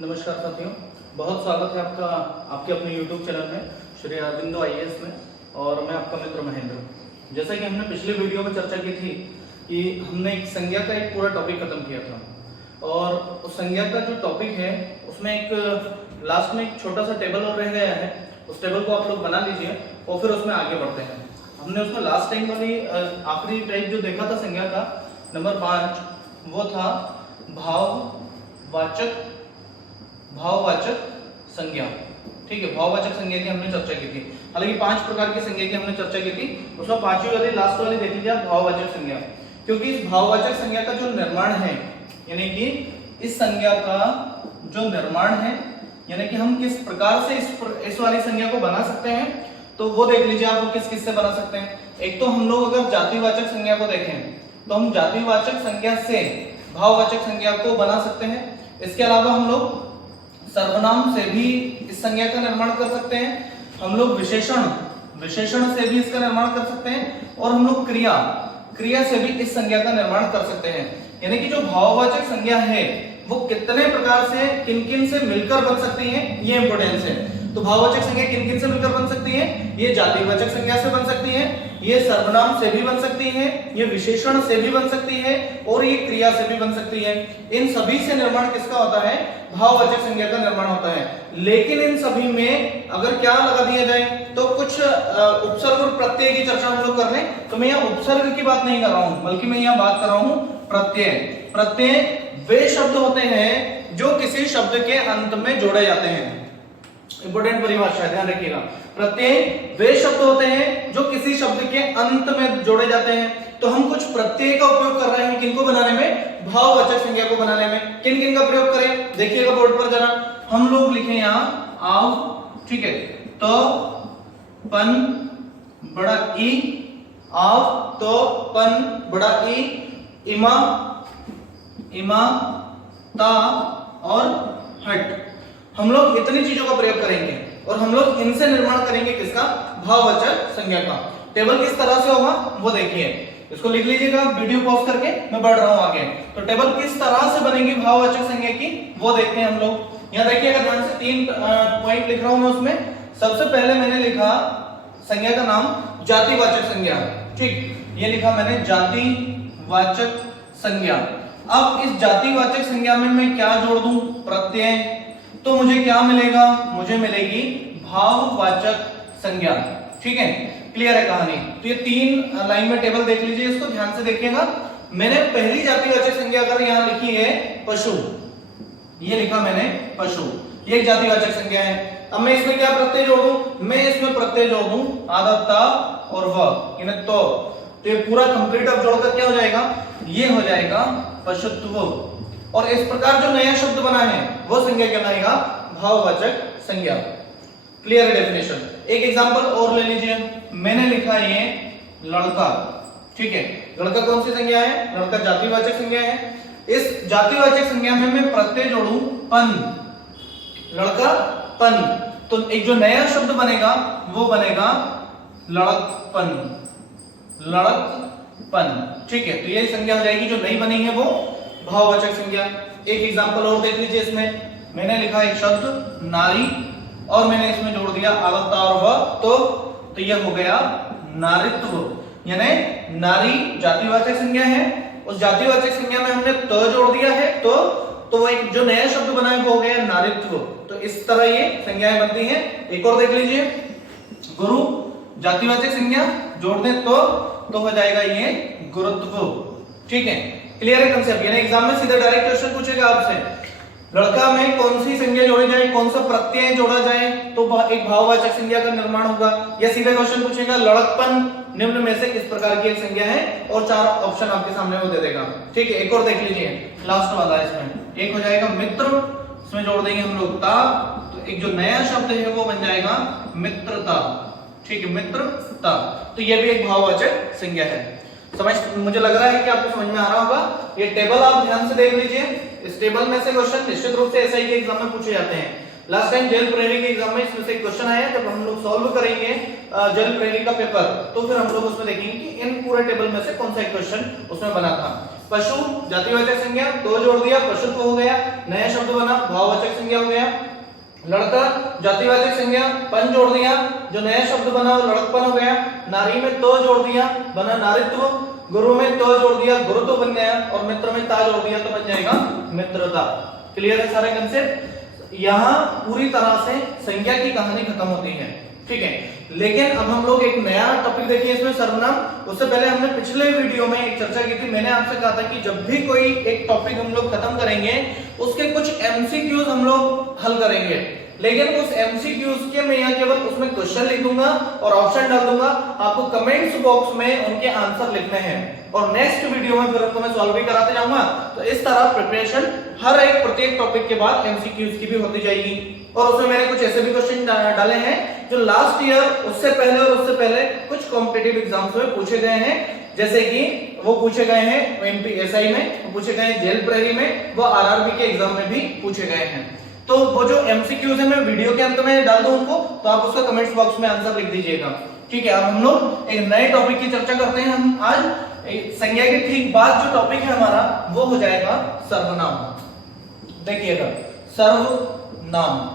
नमस्कार साथियों, बहुत स्वागत है आपका आपके अपने YouTube चैनल में श्री अरविंदो IAS में। और मैं आपका मित्र महेंद्र। जैसा कि हमने पिछले वीडियो में चर्चा की थी कि हमने एक संज्ञा का एक पूरा टॉपिक खत्म किया था और उस संज्ञा का जो टॉपिक है उसमें एक लास्ट में एक छोटा सा टेबल और रह गया है। उस टेबल को आप लोग बना लीजिए और फिर उसमें आगे बढ़ते हैं। हमने उसमें लास्ट टाइम वाली आखिरी टाइप जो देखा था संज्ञा का नंबर 5, वो था भाववाचक संज्ञा। ठीक है, भाववाचक संज्ञा की हमने चर्चा की थी। हालांकि 5 प्रकार की संज्ञा की हमने चर्चा की थी, उसमें 5वीं वाली लास्ट वाली देख लीजिए आप, भाववाचक संज्ञा। क्योंकि इस भाववाचक संज्ञा का जो निर्माण है, यानी कि इस संज्ञा का जो निर्माण है, यानी कि हम किस प्रकार से इस वाली संज्ञा को बना सकते हैं, तो वो देख लीजिए आप, वो किस से बना सकते हैं। एक तो हम लोग अगर जातिवाचक संज्ञा को देखें तो हम जातिवाचक संज्ञा से भाववाचक संज्ञा को बना सकते हैं। इसके अलावा हम लोग सर्वनाम से भी इस संज्ञा का निर्माण कर सकते हैं, हम लोग विशेषण से भी इसका निर्माण कर सकते हैं, और हम लोग क्रिया से भी इस संज्ञा का निर्माण कर सकते हैं। यानी कि जो भाववाचक संज्ञा है वो कितने प्रकार से किन-किन से मिलकर बन सकती है, ये इंपॉर्टेंस है। तो भाववाचक संज्ञा किन-किन से मिलकर बन सकती है? ये जातिवाचक संज्ञा से बन सकती है, ये सर्वनाम से भी बन सकती है, ये विशेषण से भी बन सकती है, और ये क्रिया से भी बन सकती है। इन सभी से निर्माण किसका होता है? भाववाचक संज्ञा का निर्माण होता है। लेकिन इन सभी में अगर क्या लगा दिया जाए, तो कुछ उपसर्ग और प्रत्यय की चर्चा हम लोग कर लें। तो मैं यहाँ उपसर्ग की बात नहीं कर रहा हूं, बल्कि मैं यहाँ बात कर रहा हूं प्रत्यय। प्रत्यय वे शब्द होते हैं जो किसी शब्द के अंत में जोड़े जाते हैं। इंपोर्टेंट परिभाषा है, ध्यान रखिएगा। प्रत्यय वे शब्द होते हैं जो किसी शब्द के अंत में जोड़े जाते हैं। तो हम कुछ प्रत्यय का उपयोग कर रहे हैं किनको बनाने में? भाववाचक संज्ञा को बनाने में। किन किन का प्रयोग करें देखिएगा बोर्ड पर जरा। हम लोग लिखें यहाँ आव, ठीक है, तो पन बड़ा ई, आव तो पन बड़ा ई, इमा ता और हट। हम लोग इतनी चीजों का प्रयोग करेंगे और हम लोग इनसे निर्माण करेंगे किसका? भाववाचक संज्ञा का। टेबल किस तरह से होगा वो देखिए, इसको लिख लीजिएगा वीडियो पॉज करके, मैं बढ़ रहा हूं आगे। तो टेबल किस तरह से बनेगी भाववाचक संज्ञा की वो देखते हैं हम लोग। यहाँ देखिएगा ध्यान से, 3 पॉइंट लिख रहा हूं मैं उसमें। सबसे पहले मैंने लिखा संज्ञा का नाम जातिवाचक संज्ञा, ठीक, ये लिखा मैंने जातिवाचक संज्ञा। अब इस जातिवाचक संज्ञा में मैं क्या जोड़ दूं? प्रत्यय। तो मुझे क्या मिलेगा? मुझे मिलेगी भाववाचक संज्ञा। ठीक है, क्लियर है कहानी। तो ये 3 लाइन में टेबल देख लीजिए, इसको ध्यान से देखिएगा। मैंने पहली जातिवाचक संज्ञा अगर यहां लिखी है पशु, ये लिखा मैंने पशु, ये एक जातिवाचक संज्ञा है। अब मैं इसमें क्या प्रत्यय जोड़ूं? मैं इसमें प्रत्यय जोड़ दूं आदता और व, यानी तो ये पूरा कंप्लीट अब जोड़कर क्या हो जाएगा? ये हो जाएगा पशुत्व। और इस प्रकार जो नया शब्द बना है वो संज्ञा कहलाएगा भाववाचक संज्ञा। Clear definition. एक एग्जांपल और ले लीजिए, मैंने लिखा है ये लड़का, ठीक है, लड़का कौन सी संज्ञा है? लड़का जातिवाचक संज्ञा है। इस जातिवाचक संज्ञा में मैं प्रत्यय जोड़ूं पन, लड़का पन, तो एक जो नया शब्द बनेगा वो बनेगा लड़कपन, लड़कपन। ठीक है, तो ये संज्ञा हो जाएगी जो नई बनी है वो भाववाचक संज्ञा। एक एग्जांपल और देख लीजिए, इसमें मैंने लिखा एक शब्द नारी और मैंने इसमें जोड़ दिया आदता और व, तो यह हो गया नारित्व। यानी नारी जातिवाचक संज्ञा है, उस जातिवाचक संज्ञा में हमने त जोड़ दिया है, तो वो एक जो नया शब्द बना है वो हो गया नारित्व। तो इस तरह ये संज्ञाएं बनती हैं। एक और देख लीजिए, गुरु जातिवाचक संज्ञा जोड़ दें तो हो जाएगा ये गुरुत्व। ठीक है, क्लियर है कंसेप्ट। यानी एग्जाम में सीधा डायरेक्ट क्वेश्चन पूछेगा आपसे, लड़का में कौन सी संज्ञा जोड़ी जाए, कौन सा प्रत्यय जोड़ा जाए तो एक भाववाचक संज्ञा का निर्माण होगा। या सीधा क्वेश्चन पूछेगा लड़कपन निम्न में से किस प्रकार की एक संज्ञा है, और 4 ऑप्शन आपके सामने वो दे देगा। ठीक है, एक और देख लीजिए, लास्ट वाला है इसमें, एक हो जाएगा मित्र, इसमें जोड़ देंगे हम लोग ता, तो एक जो नया शब्द है वो बन जाएगा मित्रता। ठीक है, मित्रता, तो ये भी एक भाववाचक संज्ञा है। समझ, मुझे लग रहा है कि आपको समझ में आ रहा होगा। ये टेबल आप ध्यान से देख लीजिए, इस टेबल में से क्वेश्चन निश्चित रूप से एसआई के एग्जाम में पूछे जाते हैं। लास्ट टाइम जेल प्रेरी के एग्जाम में इसमें से क्वेश्चन आया, जब हम लोग सॉल्व करेंगे जेल प्रेरी का पेपर, तो फिर हम लोग उसमें देखेंगे कि इन पूरे टेबल में से कौन सा एक क्वेश्चन उसमें बना था। पशु जातिवाचक संज्ञा, तो जोड़ दिया पशुत्व हो गया, नया शब्द बना भाववाचक संज्ञा हो गया। लड़का जातिवाचक संज्ञा, पन जोड़ दिया, जो नया शब्द बना वो लड़कपन हो गया। नारी में तो जोड़ दिया, बना नारित्व। गुरु में तो जोड़ दिया, गुरुत्व बन गया। और मित्र में ता जोड़ दिया तो बन जाएगा मित्रता। क्लियर है सारे कंसेप्ट? यहाँ पूरी तरह से संज्ञा की कहानी खत्म होती है, ठीक है। लेकिन अब हम लोग एक नया टॉपिक देखिए इसमें, सर्वनाम। उससे पहले हमने पिछले वीडियो में एक चर्चा की थी, मैंने आपसे कहा था कि जब भी कोई एक टॉपिक हम लोग खत्म करेंगे उसके कुछ एमसीक्यूज हम लोग हल करेंगे। लेकिन उस एमसीक्यूज के मैं यहाँ केवल उसमें क्वेश्चन लिख दूंगा और ऑप्शन डाल दूंगा, आपको कमेंट्स बॉक्स में उनके आंसर लिखने हैं और नेक्स्ट वीडियो में फिर उनको मैं सॉल्व भी कराते जाऊंगा। तो इस तरह प्रिपरेशन हर एक प्रत्येक टॉपिक के बाद एमसीक्यूज की भी होती जाएगी। और उसमें मैंने कुछ ऐसे भी क्वेश्चन डाले हैं जो लास्ट ईयर उससे पहले और उससे पहले कुछ कॉम्पिटिटिव एग्जाम्स में पूछे गए हैं, जैसे कि वो पूछे गए हैं एमपीएसआई में, पूछे गए हैं जेल प्रेरी में, वो आरआरबी के एग्जाम में भी पूछे गए हैं। तो वो जो एमसीक्यूज है मैं वीडियो के अंत में डाल दूं उनको, तो आप उसका कमेंट्स बॉक्स में आंसर लिख दीजिएगा, ठीक है। अब हम लोग एक नए टॉपिक की चर्चा करते हैं। हम आज संज्ञा के ठीक बाद जो टॉपिक है हमारा वो हो जाएगा सर्वनाम। देखिएगा, सर्वनाम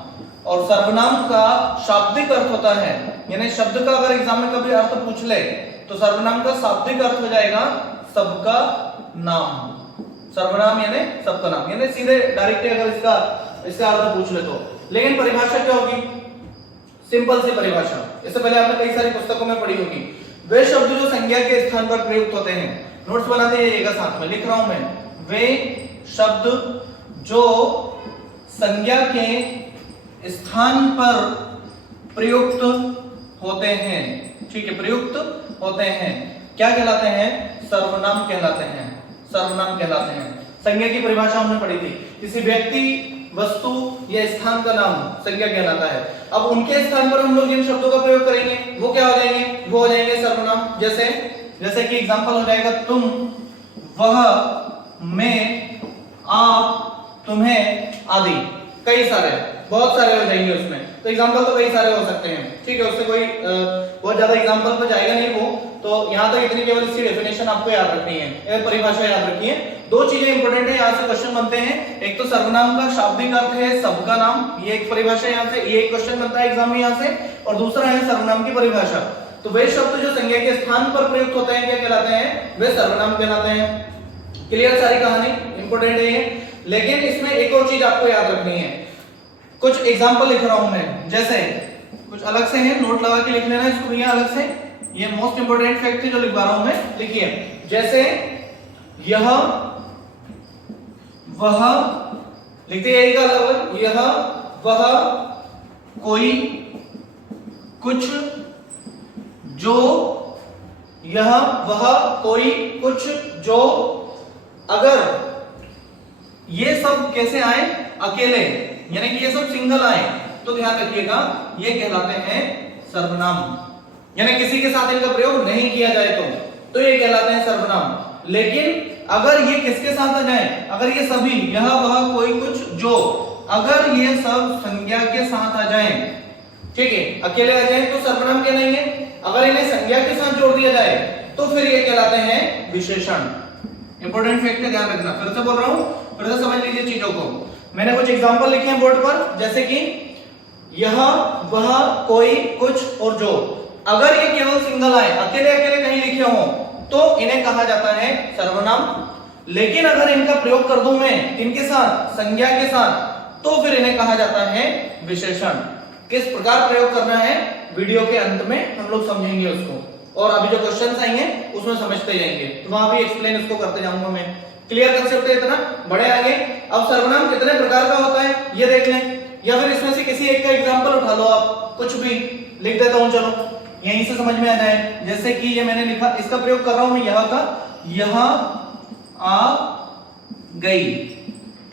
और सर्वनाम का शाब्दिक अर्थ होता है, यानी शब्द का अगर एग्जाम में कभी अर्थ पूछ ले तो सर्वनाम का शाब्दिक अर्थ हो जाएगा सबका नाम। सर्वनाम यानी सबका नाम, यानी सीधे डायरेक्टली अगर इसका अर्थ पूछ ले तो। लेकिन परिभाषा क्या होगी? सिंपल सी परिभाषा, इससे पहले आपने कई सारी पुस्तकों में पढ़ी होगी। वे शब्द जो संज्ञा के स्थान पर प्रयुक्त होते हैं, नोट्स बनाते जाइएगा, साथ में लिख रहा हूं मैं, वे शब्द जो संज्ञा के स्थान पर प्रयुक्त होते हैं, ठीक है, प्रयुक्त होते हैं, क्या कहलाते हैं? सर्वनाम कहलाते हैं। सर्वनाम कहलाते हैं। संज्ञा की परिभाषा हमने पढ़ी थी, किसी व्यक्ति, वस्तु या स्थान का नाम संज्ञा कहलाता है। अब उनके स्थान पर हम लोग जिन शब्दों का प्रयोग करेंगे वो क्या हो जाएंगे? वो हो जाएंगे सर्वनाम। जैसे कि एग्जांपल हो जाएगा तुम, वह, मैं, आप, तुम्हें आदि, कई सारे, बहुत सारे हो जाएंगे उसमें। तो एग्जांपल तो कई सारे हो सकते हैं, ठीक है, उससे कोई बहुत ज्यादा एग्जांपल पर जाएगा नहीं वो। तो यहाँ तक इतनी केवल इसकी डेफिनेशन आपको याद रखनी है, परिभाषा याद रखनी है। दो चीजें इंपॉर्टेंट है, यहाँ से क्वेश्चन बनते हैं। एक तो सर्वनाम का शाब्दिक अर्थ है सबका नाम, ये एक परिभाषा यहाँ से, ये एक क्वेश्चन बनता है एग्जाम में यहाँ से। और दूसरा है सर्वनाम की परिभाषा। तो वे शब्द जो संज्ञा के स्थान पर प्रयुक्त होते हैं क्या कहलाते हैं? वे सर्वनाम कहलाते हैं। क्लियर सारी कहानी, इंपॉर्टेंट है ये। लेकिन इसमें एक और चीज आपको याद रखनी है, कुछ एग्जांपल लिख रहा हूं मैं, जैसे कुछ अलग से है, नोट लगा के लिख लेना इसको भैया अलग से, ये मोस्ट इंपोर्टेंट फैक्ट है जो लिखवा रहा हूं मैं, लिखिए। जैसे यह, वह, लिखते जाइएगा अलग, यह, वह, कोई, कुछ, जो, यह, वह, कोई, कुछ, जो, अगर ये सब कैसे आए? अकेले, यानी कि ये सब सिंगल आए तो ध्यान रखिएगा ये कहलाते हैं सर्वनाम, यानी किसी के साथ इनका प्रयोग नहीं किया जाए तो ये कहलाते हैं सर्वनाम। लेकिन अगर ये किसके साथ आ जाए? अगर ये सभी, यह, वह, कोई, कुछ, जो, अगर ये सब संज्ञा के साथ आ जाए, ठीक है, अकेले आ जाए तो सर्वनाम कहलाएंगे। अगर इन्हें संज्ञा के साथ जोड़ दिया जाए तो फिर ये कहलाते हैं विशेषण। इंपॉर्टेंट फैक्ट है, ध्यान रखना। फिर से बोल रहा हूं, फिर से समझ लीजिए चीजों को। मैंने कुछ एग्जांपल लिखे हैं बोर्ड पर, जैसे कि यह, वह, कोई, कुछ और जो। अगर ये केवल सिंगल आए, अकेले अकेले कहीं लिखे हों, तो इन्हें कहा जाता है सर्वनाम। लेकिन अगर इनका प्रयोग कर दूं मैं इनके साथ, संज्ञा के साथ, तो फिर इन्हें कहा जाता है विशेषण। किस प्रकार प्रयोग करना है वीडियो के अंत में हम लोग समझेंगे उसको, और अभी जो क्वेश्चंस आएंगे उसमें समझते जाएंगे, तो वहां भी एक्सप्लेन इसको करते जाऊंगा मैं। क्लियर कंसेप्ट है इतना? बढ़े आगे। अब सर्वनाम कितने प्रकार का होता है ये देख लें, या फिर इसमें से किसी एक का एग्जांपल उठा लो, आप कुछ भी लिख देता हूं, चलो यहीं से समझ में आ जाए। जैसे कि ये मैंने लिखा, इसका प्रयोग कर रहा हूं मैं, यह का, यह आ गई,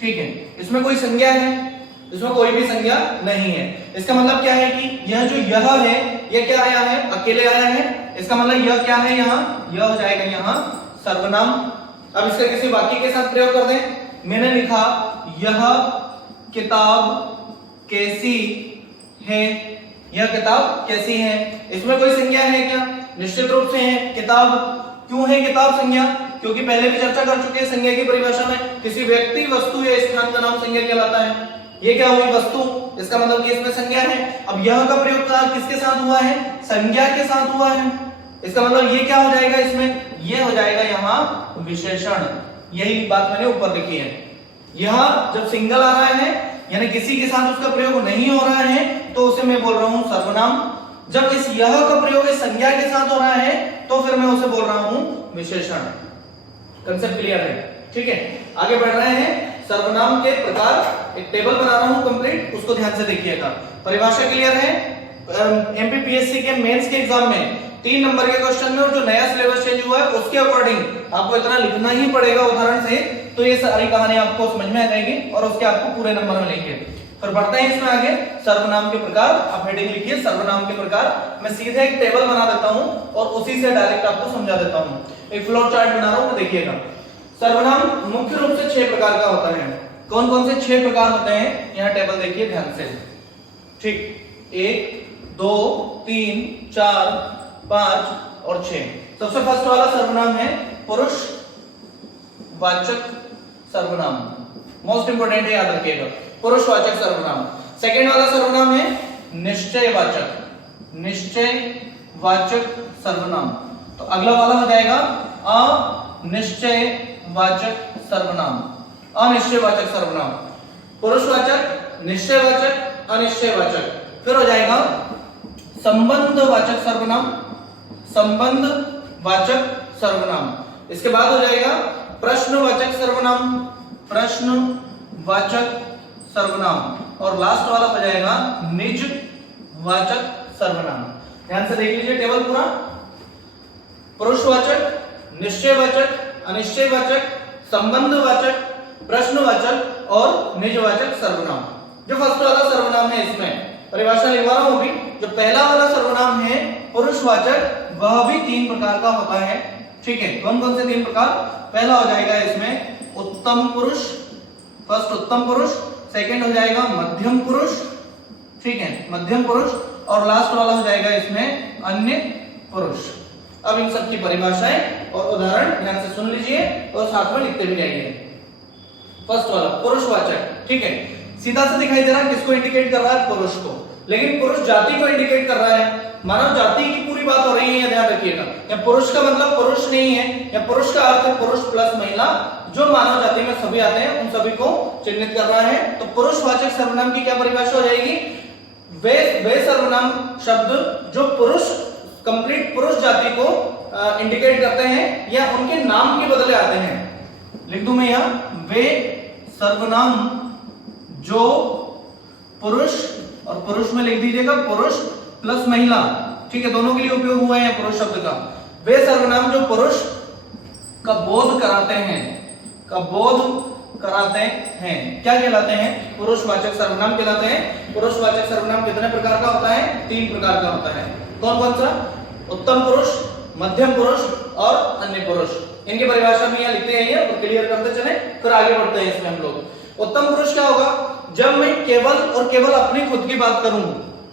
ठीक है, इसमें कोई संज्ञा है? इसमें कोई भी संज्ञा नहीं है। इसका मतलब क्या है कि यह जो यह है ये क्या आया है? अकेले आया है। इसका मतलब यह क्या है? यहाँ यह हो जाएगा यहाँ सर्वनाम। अब इसका किसी वाक्य के साथ प्रयोग कर दें। मैंने लिखा यह किताब कैसी है, यह किताब कैसी है, इसमें कोई संज्ञा है क्या? निश्चित रूप से है। किताब, क्यों है किताब संज्ञा? क्योंकि पहले भी चर्चा कर चुके हैं संज्ञा की परिभाषा में, किसी व्यक्ति, वस्तु या स्थान का नाम संज्ञा कहलाता है। ये क्या हुई? वस्तु, इसका मतलब कि इसमें संज्ञा है। अब यह का प्रयोग किसके साथ हुआ है? संज्ञा के साथ हुआ है। इसका मतलब ये क्या हो जाएगा इसमें? ये हो जाएगा यहाँ विशेषण। यही बात मैंने ऊपर लिखी है। यह जब सिंगल आ रहा है यानी किसी के साथ उसका प्रयोग नहीं हो रहा है तो उसे मैं बोल रहा हूं सर्वनाम। जब इस यह का प्रयोग इस संज्ञा के साथ हो रहा है तो फिर मैं उसे बोल रहा हूं विशेषण। कंसेप्ट क्लियर है? ठीक है, आगे बढ़ रहे हैं। सर्वनाम के प्रकार, एक टेबल बना रहा हूं कंप्लीट, उसको ध्यान से देखिएगा। परिभाषा क्लियर है? एमपीपीएससी के मेंस के एग्जाम में 3 नंबर के क्वेश्चन में और जो नया सिलेबस चेंज हुआ है उसके अकॉर्डिंग आपको इतना लिखना ही पड़ेगा उदाहरण से, तो ये सारी कहानी आपको समझ में आ जाएगी और उसके आपको पूरे नंबर मिलेंगे। फिर बढ़ते हैं इसमें आगे। सर्वनाम के प्रकार, आप हेडिंग लिखिए सर्वनाम के प्रकार। मैं सीधे एक टेबल बना देता हूं और उसी से डायरेक्ट आपको समझा देता हूं। एक फ्लो चार्ट बना रहा हूं, देखिएगा। सर्वनाम मुख्य रूप से 6 प्रकार का होता है। कौन कौन से 6 प्रकार होते हैं? यहाँ टेबल देखिए ध्यान से। ठीक, 1 2 3 4 5 और 6। सबसे फर्स्ट वाला सर्वनाम है पुरुष वाचक सर्वनाम। मोस्ट इंपोर्टेंट है, याद रखिएगा, पुरुषवाचक सर्वनाम। सेकंड वाला सर्वनाम है निश्चयवाचक, निश्चयवाचक सर्वनाम। तो अगला वाला हो जाएगा अनिश्चयवाचक सर्वनाम, अनिश्चयवाचक सर्वनाम। पुरुषवाचक, निश्चयवाचक, अनिश्चयवाचक। फिर हो जाएगा संबंधवाचक सर्वनाम, संबंधवाचक सर्वनाम। इसके बाद हो जाएगा प्रश्नवाचक सर्वनाम, प्रश्नवाचक सर्वनाम। और लास्ट वाला हो जाएगा निजवाचक सर्वनाम। ध्यान से देख लीजिए टेबल पूरा। पुरुषवाचक, निश्चयवाचक, अनिश्चयवाचक, संबंधवाचक, प्रश्नवाचक और निजवाचक सर्वनाम। जो फर्स्ट वाला सर्वनाम है इसमें परिभाषा लिखवा रहा हूं अभी। जो पहला वाला सर्वनाम है पुरुषवाचक, वह भी 3 प्रकार का होता है। ठीक है, कौन कौन से 3 प्रकार? पहला हो जाएगा इसमें उत्तम पुरुष, फर्स्ट उत्तम पुरुष। सेकंड हो जाएगा मध्यम पुरुष, ठीक है, मध्यम पुरुष। और लास्ट वाला हो जाएगा इसमें अन्य पुरुष। अब इन सब की परिभाषाएं और उदाहरण ध्यान से सुन लीजिए और साथ में लिखते भी जाइए। फर्स्ट वाला पुरुषवाचक, ठीक है, सीधा से दिखाई दे रहा है, किसको इंडिकेट कर रहा है? पुरुष को। लेकिन पुरुष जाति को इंडिकेट कर रहा है, मानव जाति की पूरी बात हो रही है, ध्यान रखिएगा। या पुरुष का मतलब पुरुष नहीं है, या पुरुष का अर्थ है पुरुष प्लस महिला, जो मानव जाति में सभी आते हैं उन सभी को चिन्हित कर रहा है। तो पुरुषवाचक सर्वनाम की क्या परिभाषा हो जाएगी? वे सर्वनाम शब्द जो पुरुष, कंप्लीट पुरुष जाति को इंडिकेट करते हैं या उनके नाम के बदले आते हैं। लिख दूं मैं यहां, वे सर्वनाम जो पुरुष, और पुरुष में लिख दीजिएगा पुरुष प्लस महिला, ठीक है, दोनों के लिए उपयोग हुआ है पुरुष शब्द का। वे सर्वनाम जो पुरुष का बोध कराते हैं, का बोध कराते हैं, क्या कहलाते हैं? पुरुषवाचक सर्वनाम कहलाते हैं। पुरुषवाचक सर्वनाम कितने प्रकार का होता है? 3 प्रकार का होता है। कौन कौन सा? उत्तम पुरुष, मध्यम पुरुष और अन्य पुरुष। इनकी परिभाषा भी यहाँ लिखते हैं और क्लियर करते चले, फिर आगे बढ़ते हैं इसमें हम लोग। उत्तम पुरुष क्या होगा? जब मैं केवल और केवल अपनी खुद की बात करूं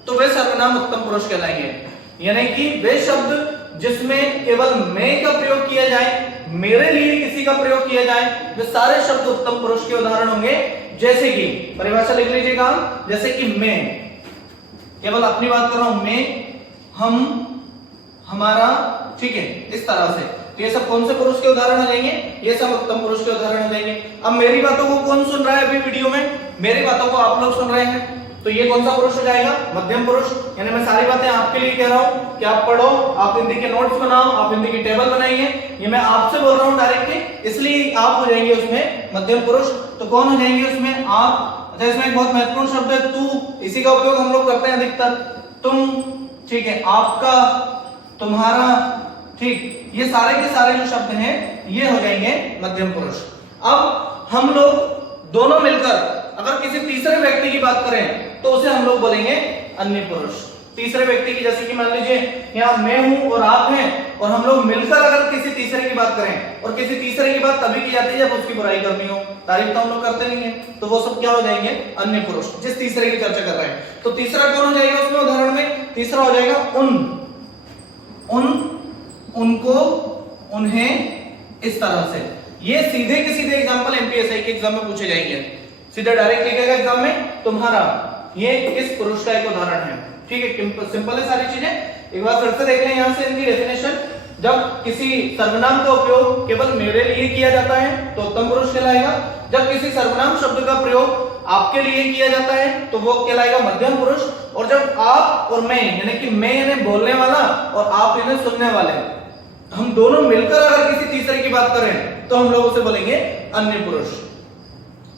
तो वे सर्वनाम उत्तम पुरुष कहलाएंगे। यानी कि वे शब्द जिसमें केवल मैं का प्रयोग किया जाए, मेरे लिए किसी का प्रयोग किया जाए, वे सारे शब्द उत्तम पुरुष के उदाहरण होंगे। जैसे कि परिभाषा लिख लीजिएगा, जैसे कि मैं, केवल अपनी बात कर रहा हूं, मैं, हम, हमारा, ठीक है, इस तरह से। तो ये सब कौन से पुरुष के उदाहरण हो जाएंगे? ये सब उत्तम पुरुष के उदाहरण हो जाएंगे। अब मेरी बातों को कौन सुन रहा है अभी वीडियो में? मेरी बातों को आप लोग सुन रहे हैं, तो ये कौन सा पुरुष हो जाएगा? मध्यम पुरुष। यानी मैं सारी बातें आपके लिए कह रहा हूं कि आप पढ़ो, आप हिंदी के नोट्स बनाओ, आप हिंदी की टेबल बनाइए। ये मैं आपसे बोल रहा हूं डायरेक्टली, इसलिए आप हो जाएंगे उसमें मध्यम पुरुष। तो कौन हो जाएंगे उसमें? आप। अच्छा, इसमें एक बहुत महत्वपूर्ण शब्द है तू, इसी का उपयोग हम लोग करते हैं अधिकतर। तुम, ठीक है, आपका, तुम्हारा, ठीक, ये सारे के सारे जो शब्द हैं ये हो जाएंगे मध्यम पुरुष। अब हम लोग दोनों मिलकर अगर किसी तीसरे व्यक्ति की बात करें तो उसे हम लोग बोलेंगे अन्य पुरुष। तीसरे व्यक्ति की, जैसे कि मान लीजिए यहाँ मैं हूं और आप हैं, और हम लोग मिलकर अगर किसी तीसरे की बात करें, और किसी तीसरे की बात तभी की जाती है जब उसकी बुराई करनी हो, तारीफ तो हम लोग करते नहीं है, तो वो सब क्या हो जाएंगे? अन्य पुरुष, जिस तीसरे की चर्चा कर रहे हैं। तो तीसरा कौन हो जाएगा उसमें उदाहरण में? तीसरा हो जाएगा उन, उनको, उन्हें, इस तरह से ये सीधे के सीधे एग्जांपल एमपीएसआई के एग्जाम में पूछे जाएंगे। सीधा डायरेक्ट लिखेगा एग्जाम में तुम्हारा ये किस पुरुष का एक उदाहरण है। ठीक है, सिंपल है सारी चीजें। एक बार फिर से देख लें यहां से इनकी डेफिनेशन। जब किसी सर्वनाम का उपयोग केवल मेरे लिए किया जाता है तो उत्तम पुरुष कहलाएगा। जब किसी सर्वनाम शब्द का प्रयोग आपके लिए किया जाता है तो वो कहलाएगा मध्यम पुरुष। और जब आप और मैं यानी कि मैं यानी बोलने वाला और आप यानी सुनने वाले, हम दोनों मिलकर अगर किसी तीसरे की बात करें तो हम लोग उसे बोलेंगे अन्य पुरुष।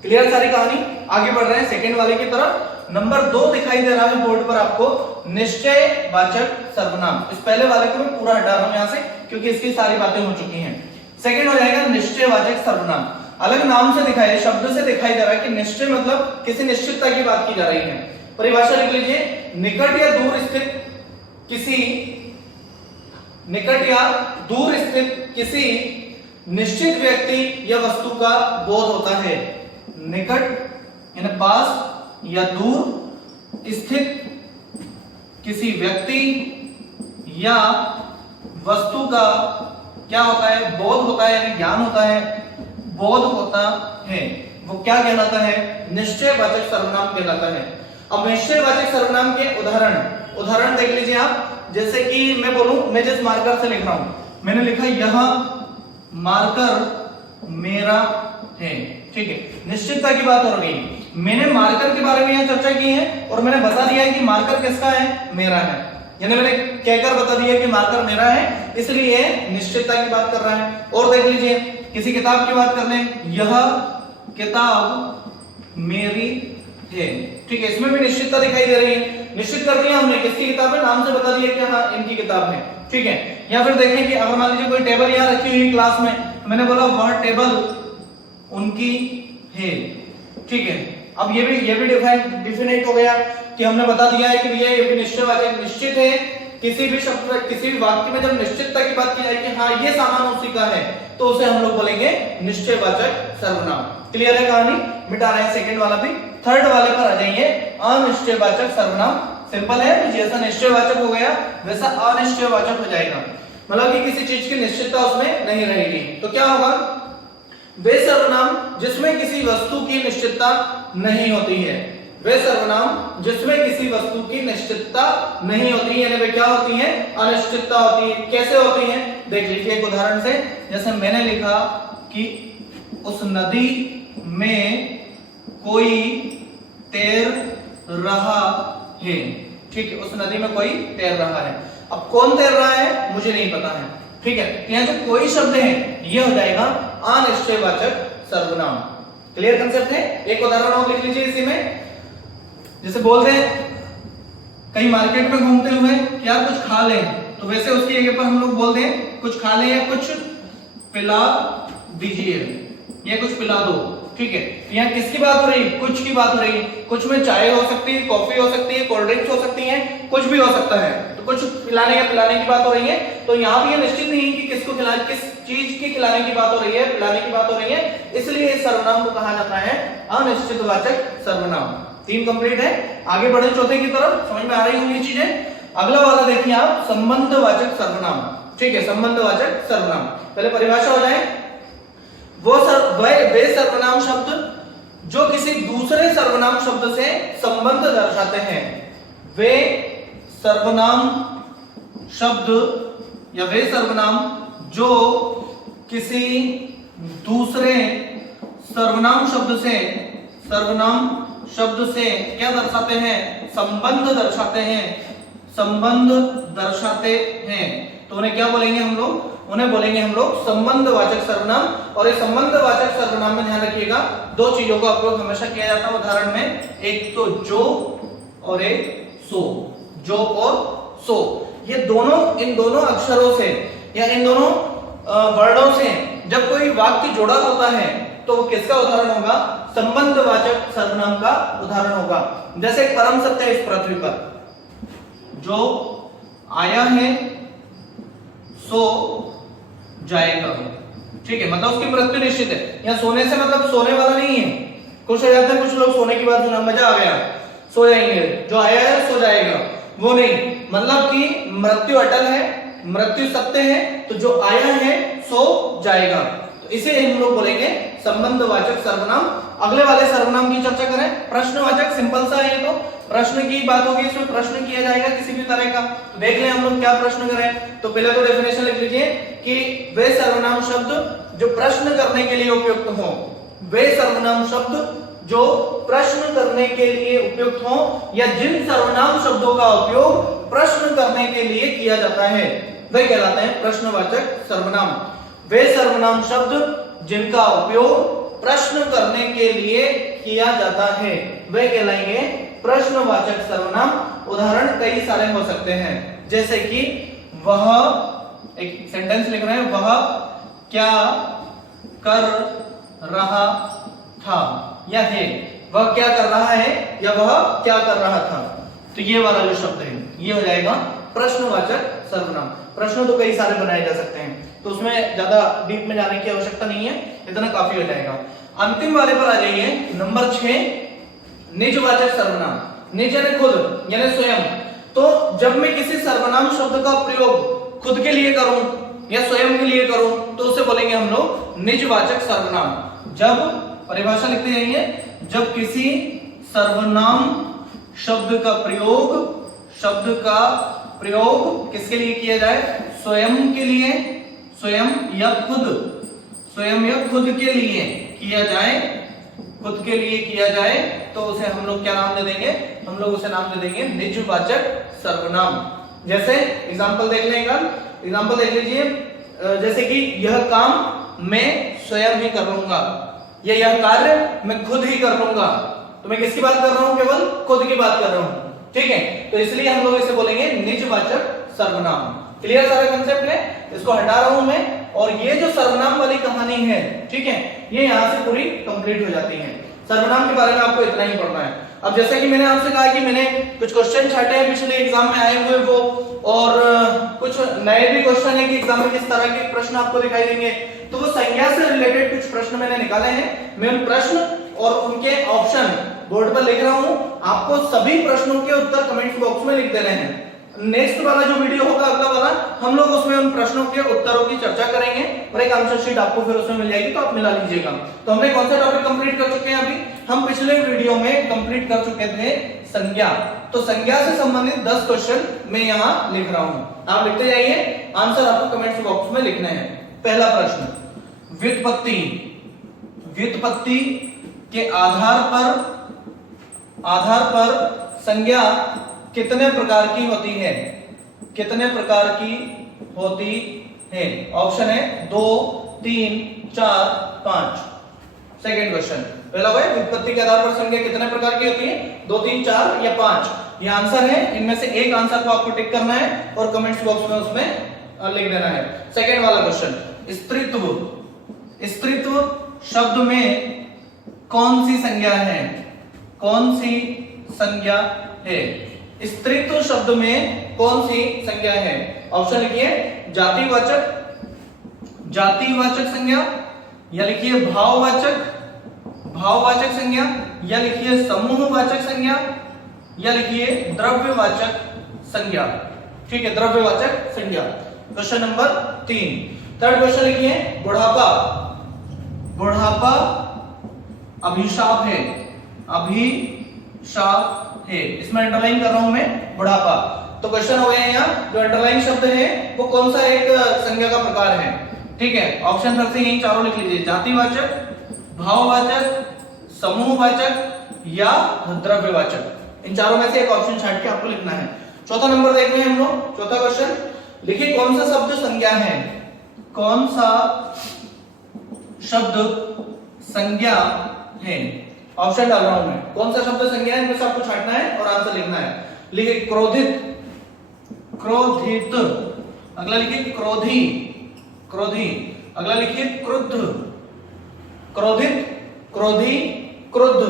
क्लियर सारी कहानी। आगे बढ़ रहे हैं सेकंड वाले की तरफ। नंबर 2 दिखाई दे रहा है बोर्ड पर आपको, निश्चयवाचक सर्वनाम। इस पहले वाले को मैं पूरा हटा रहा हूं यहां से क्योंकि इसकी सारी बातें हो चुकी हैं। सेकंड हो जाएगा निश्चयवाचक सर्वनाम। अलग नाम से दिखाई दे, शब्द से दिखाई दे रहा है कि निश्चय मतलब किसी निश्चितता की बात की जा रही है। परिभाषा लिख लीजिए, निकट या दूर स्थित किसी निश्चित व्यक्ति या वस्तु का बोध होता है। निकट यानी पास या दूर स्थित किसी व्यक्ति या वस्तु का क्या होता है? बोध होता है यानी ज्ञान होता है, बोध होता है। वो क्या कहलाता है? निश्चयवाचक सर्वनाम कहलाता है। अब निश्चयवाचक सर्वनाम के उदाहरण देख लीजिए आप। जैसे कि मैं बोलूं, मैं जिस मार्कर से लिख रहा हूं, मैंने लिखा यह मार्कर मेरा है। ठीक है, निश्चितता की बात हो रही है। मैंने मार्कर के बारे में यहां चर्चा की है और मैंने बता दिया है कि मार्कर किसका है? मेरा है। यानी मैंने कहकर बता दिया कि मार्कर मेरा है, इसलिए निश्चितता की बात कर रहा है। और देख लीजिए, किसी किताब की बात कर लें, यह किताब मेरी है। ठीक है, इसमें भी निश्चितता दिखाई दे रही है। निश्चित कर दिया हमने किसकी किताब है, नाम से बता दिया कि हाँ इनकी किताब है। ठीक है, या फिर देखें कि अगर मान लीजिए कोई टेबल यहाँ रखी हुई क्लास में, तो मैंने बोला वह टेबल उनकी है। ठीक है, अब ये भी डिफिनेट हो गया कि हमने बता दिया है कि ये भी निश्चयवाचक निश्चित है। किसी भी शब्द किसी भी वाक्य में जब निश्चितता की बात की जाए कि हाँ ये सामान उसी का है, तो उसे हम लोग बोलेंगे निश्चयवाचक सर्वनाम। क्लियर है कहानी? मिटा रहे हैं सेकंड वाला भी। थर्ड वाले पर आ जाइए, अनिश्चयवाचक सर्वनाम। सिंपल है, जैसा निश्चयवाचक हो गया वैसा अनिश्चयवाचक हो जाएगा। मतलब कि किसी चीज की निश्चितता उसमें नहीं रहेगी। तो क्या होगा? वे सर्वनाम जिसमें किसी वस्तु की निश्चितता नहीं होती है। वे सर्वनाम जिसमें किसी वस्तु की निश्चितता नहीं होती है, यानी वे क्या होती हैं? अनिश्चितता होती है। कैसे होती हैं? देख लीजिए एक उदाहरण से। जैसे मैंने लिखा कि उस नदी में कोई तैर रहा है। ठीक है, उस नदी में कोई तैर रहा है। अब कौन तैर रहा है मुझे नहीं पता है। ठीक है, यहां जो कोई शब्द है ये हो जाएगा अनिश्चयवाचक सर्वनाम। क्लियर कंसेप्ट है? एक उदाहरण और लिख लीजिए इसी में। जैसे बोलते हैं कहीं मार्केट में घूमते हुए क्या कुछ खा लें, तो वैसे उसकी जगह पर हम लोग बोलते हैं कुछ खा लें या कुछ पिला दीजिए, या कुछ पिला दो। ठीक है, यहाँ किसकी बात हो रही है? कुछ की बात हो रही है। कुछ में चाय हो सकती है, कॉफी हो सकती है, कोल्ड ड्रिंक्स हो सकती है, कुछ भी हो सकता है। तो कुछ पिलाने या पिलाने की बात हो रही है। तो यहाँ भी ये निश्चित नहीं है कि किसको खिलाने, किस चीज की खिलाने की बात हो रही है, पिलाने की बात हो रही है। इसलिए इस सर्वनाम को कहा जाता है अनिश्चितवाचक सर्वनाम। 3 कंप्लीट है। आगे बढ़े चौथे की तरफ। समझ में आ रही होंगी चीजें। अगला वाला देखिए आप, संबंधवाचक सर्वनाम। ठीक है, संबंधवाचक सर्वनाम। पहले परिभाषा हो जाए। वे सर्वनाम शब्द जो किसी दूसरे सर्वनाम शब्द से संबंध दर्शाते हैं। वे सर्वनाम शब्द या वे सर्वनाम जो किसी दूसरे सर्वनाम शब्द से क्या दर्शाते हैं? संबंध दर्शाते हैं। संबंध दर्शाते हैं, तो उन्हें क्या बोलेंगे हम लोग? उन्हें बोलेंगे हम लोग संबंधवाचक सर्वनाम। और ये संबंधवाचक सर्वनाम में ध्यान रखिएगा 2 चीजों का उपयोग हमेशा किया जाता है उदाहरण में। एक तो जो और एक सो। जो और सो, ये दोनों, इन दोनों अक्षरों से या इन दोनों वर्णों से जब कोई वाक्य जुड़ा होता है तो वो किसका उदाहरण होगा? संबंधवाचक सर्वनाम का उदाहरण होगा। जैसे परम सत्य इस पृथ्वी पर, जो आया है सो जाएगा। ठीक है, मतलब उसकी मृत्यु निश्चित है। यहाँ सोने से मतलब सोने वाला नहीं है। कुछ हो जाते हैं, कुछ लोग सोने की बात सुना, मजा आ गया, सो जाएंगे, जो आया है सो जाएगा, वो नहीं। मतलब कि मृत्यु अटल है, मृत्यु सत्य है, तो जो आया है सो जाएगा। तो इसे हम लोग बोलेंगे संबंधवाचक सर्वनाम। अगले वाले सर्वनाम की चर्चा करें। प्रश्नवाचक, सिंपल सा है ये तो, प्रश्न की बात होगी, इसमें प्रश्न किया जाएगा किसी भी तरह का। तो देख लें हम लोग क्या प्रश्न करें। तो पहले तो डेफिनेशन लिख लीजिए कि वे सर्वनाम शब्द जो प्रश्न करने के लिए उपयुक्त हो, वे सर्वनाम शब्द जो प्रश्न करने के लिए उपयुक्त हो, या जिन सर्वनाम शब्दों का उपयोग प्रश्न करने के लिए किया जाता है, वे कहलाते हैं प्रश्नवाचक सर्वनाम। वे सर्वनाम शब्द जिनका उपयोग प्रश्न करने के लिए किया जाता है, वे कहलाएंगे प्रश्नवाचक सर्वनाम। उदाहरण कई सारे हो सकते हैं, जैसे कि वह, एक सेंटेंस लिख रहे हैं, वह क्या कर रहा था, या है, वह क्या कर रहा है या वह क्या कर रहा था। तो ये वाला जो शब्द है ये हो जाएगा प्रश्नवाचक सर्वनाम। प्रश्न तो कई सारे बनाए जा सकते हैं, तो उसमें ज्यादा डीप में जाने की आवश्यकता नहीं है, इतना काफी हो जाएगा। अंतिम वाले पर आ जाइए, नंबर 6, निजवाचक सर्वनाम। निज यानी खुद, यानी स्वयं। तो जब मैं किसी सर्वनाम शब्द का प्रयोग खुद के लिए करूं या स्वयं के लिए करूं, तो उसे बोलेंगे हम लोग निजवाचक सर्वनाम। जब, परिभाषा लिखते जाइए, जब किसी सर्वनाम शब्द का प्रयोग किसके लिए किया जाए, स्वयं के लिए, स्वयं या खुद के लिए किया जाए, खुद के लिए किया जाए, तो उसे हम लोग क्या नाम दे देंगे, हम लोग उसे नाम दे देंगे निजवाचक सर्वनाम। जैसे एग्जांपल देख लें, एग्जांपल देख लीजिए, जैसे कि यह काम मैं स्वयं ही कर लूंगा, या यह कार्य मैं खुद ही कर लूंगा। तो मैं किसकी बात कर रहा हूं, केवल खुद की बात कर रहा हूं, ठीक है। तो इसलिए हम लोग इसे बोलेंगे निजवाचक सर्वनाम। क्लियर सारा कंसेप्ट है, इसको हटा रहा हूं मैं, और ये जो सर्वनाम वाली कहानी है, ठीक है, ये यहां से पूरी कंप्लीट हो जाती है। सर्वनाम के बारे में आपको इतना ही पढ़ना है। अब जैसे कि मैंने आपसे कहा कि मैंने कुछ क्वेश्चन छाटे हैं पिछले एग्जाम में आए हुए वो, और कुछ नए भी क्वेश्चन है कि एग्जाम में किस तरह के प्रश्न आपको दिखाई देंगे। तो वो संज्ञा से रिलेटेड कुछ प्रश्न मैंने निकाले हैं। मैं उन प्रश्न और उनके ऑप्शन बोर्ड पर लिख रहा हूं, आपको सभी प्रश्नों के उत्तर कमेंट बॉक्स में लिख देने हैं। नेक्स्ट वाला जो वीडियो होगा, अगला वाला, हम लोग उसमें उन प्रश्नों के उत्तरों की चर्चा करेंगे, और एक आंसर शीट आपको फिर उसमें मिल जाएगी, तो आप मिला लीजिएगा। तो हमने कौन सा टॉपिक कंप्लीट कर चुके हैं अभी, हम पिछले वीडियो में कंप्लीट कर चुके थे संज्ञा। तो संज्ञा से संबंधित 10 क्वेश्चन मैं यहाँ लिख रहा हूँ, आप लिखते जाइए, आंसर आपको कमेंट बॉक्स में लिखना है। पहला प्रश्न, व्युत्पत्ति के आधार पर संज्ञा कितने प्रकार की होती है, कितने प्रकार की होती है। ऑप्शन है 2, 3, 4, 5। सेकेंड क्वेश्चन, पहला भाई, व्युत्पत्ति के आधार पर संज्ञा कितने प्रकार की होती है, 2, 3, 4 या 5। ये आंसर है, इनमें से एक आंसर को आपको टिक करना है और कमेंट्स बॉक्स में उसमें लिख देना है। सेकेंड वाला क्वेश्चन, स्त्रीत्व शब्द में कौन सी संज्ञा है, कौन सी संज्ञा है। स्त्रीत्व शब्द में कौन सी संज्ञा है। ऑप्शन लिखिए, जातिवाचक संज्ञा, या लिखिए भाववाचक संज्ञा, या लिखिए समूहवाचक संज्ञा, या लिखिए द्रव्यवाचक संज्ञा। ठीक है, द्रव्यवाचक संज्ञा। Question number 3। थर्ड क्वेश्चन लिखिए, बुढ़ापा अभिशाप है, अभिशाप है। इसमें अंडरलाइन कर रहा हूं मैं, बुढ़ापा। तो क्वेश्चन हो गया यहाँ, जो अंडरलाइन शब्द है वो कौन सा एक संज्ञा का प्रकार है। ठीक है, ऑप्शन फिर से यही चारों लिख लीजिए, जातिवाचक, भाववाचक, समूहवाचक या द्रव्यवाचक। इन चारों में से एक ऑप्शन छाट के आपको लिखना है। चौथा नंबर देख रहे हैं हम लोग। चौथा क्वेश्चन लिखिए, कौन सा शब्द संज्ञा है, कौन सा शब्द संज्ञा है। ऑप्शन डाल रहा हूं मैं, कौन सा शब्द संज्ञा है, इनमें से आपको छाटना है और आंसर लिखना है। लिखिए क्रोधित, क्रोधित। अगला लिखिए क्रोधी, क्रोधी। अगला लिखिए क्रुद्ध, क्रोधित, क्रोधी, क्रुद्ध।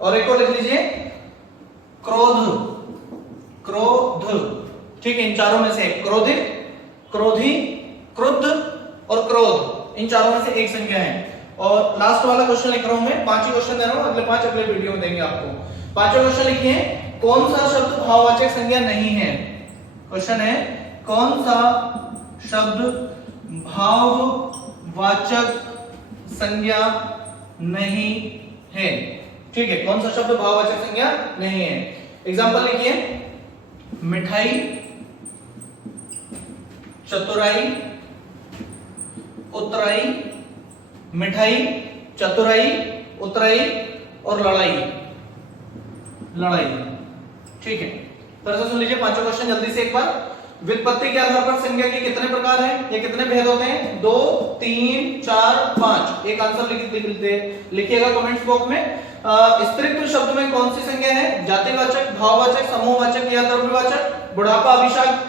और एक और लिख लीजिए क्रोध, क्रोध। ठीक है, इन चारों में से क्रोधित, क्रोधी, क्रुद्ध और क्रोध, इन चारों में से एक संज्ञा है। और लास्ट वाला क्वेश्चन लिख रहा हूं मैं, 5 ही क्वेश्चन दे रहा हूं, अगले 5 अगले वीडियो में देंगे आपको। पांचों क्वेश्चन लिखिए, कौन सा शब्द भाववाचक संज्ञा नहीं है। क्वेश्चन है, कौन सा शब्द भाववाचक वाचक संज्ञा नहीं है। ठीक है, कौन सा शब्द भाववाचक संज्ञा नहीं है? एग्जांपल लिखिए, मिठाई, चतुराई, उतराई, मिठाई, चतुराई, उतराई और लड़ाई। लड़ाई, ठीक है। तरह से सुन लीजिए पांचों क्वेश्चन जल्दी से एक बार। व्युत्पत्ति के आधार पर संज्ञा के कितने प्रकार हैं? ये कितने भेद होते हैं? 2, 3, 4, 5। एक आंसर लिखिएगा कमेंट्स बॉक्स में। स्त्रीत्व शब्द में कौन सी संज्ञा है? जातिवाचक, भाववाचक, समूहवाचक या द्रव्यवाचक? बुढ़ापा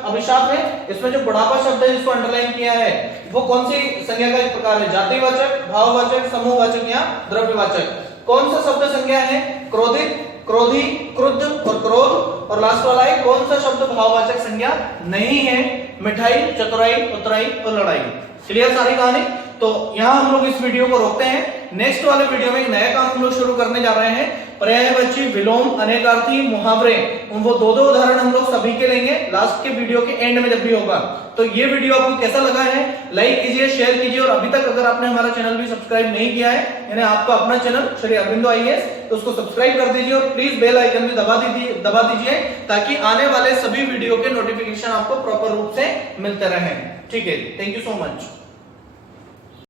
अभिशाप है। इसमें जो बुढ़ापा शब्द है जिसको अंडरलाइन किया है वो कौन सी संज्ञा का एक प्रकार है? जातिवाचक, भाववाचक, समूहवाचक या द्रव्यवाचक? कौन सा शब्द संज्ञा है? क्रोधित, क्रोधी, क्रुद्ध और क्रोध। और लास्ट वाला है कौन सा शब्द भाववाचक संज्ञा नहीं है? मिठाई, चतुराई, उतराई और लड़ाई। क्लियर सारी कहानी? तो यहां हम लोग इस वीडियो को रोकते हैं। नेक्स्ट वाले वीडियो में एक नया काम हम लोग शुरू करने जा रहे हैं, पर्यायवाची, विलोम, अनेकार्थी, मुहावरे। वो दो उदाहरण हम लोग सभी के लेंगे लास्ट के वीडियो के एंड में जब भी होगा। तो ये वीडियो आपको कैसा लगा है? लाइक कीजिए, शेयर कीजिए और अभी तक अगर आपने हमारा चैनल भी सब्सक्राइब नहीं किया है, यानी आपका अपना चैनल श्री अरविंदो IAS, तो उसको सब्सक्राइब कर दीजिए और प्लीज बेल आइकन भी दबा दीजिए ताकि आने वाले सभी वीडियो के नोटिफिकेशन आपको प्रॉपर रूप से मिलते रहे। ठीक है, थैंक यू सो मच।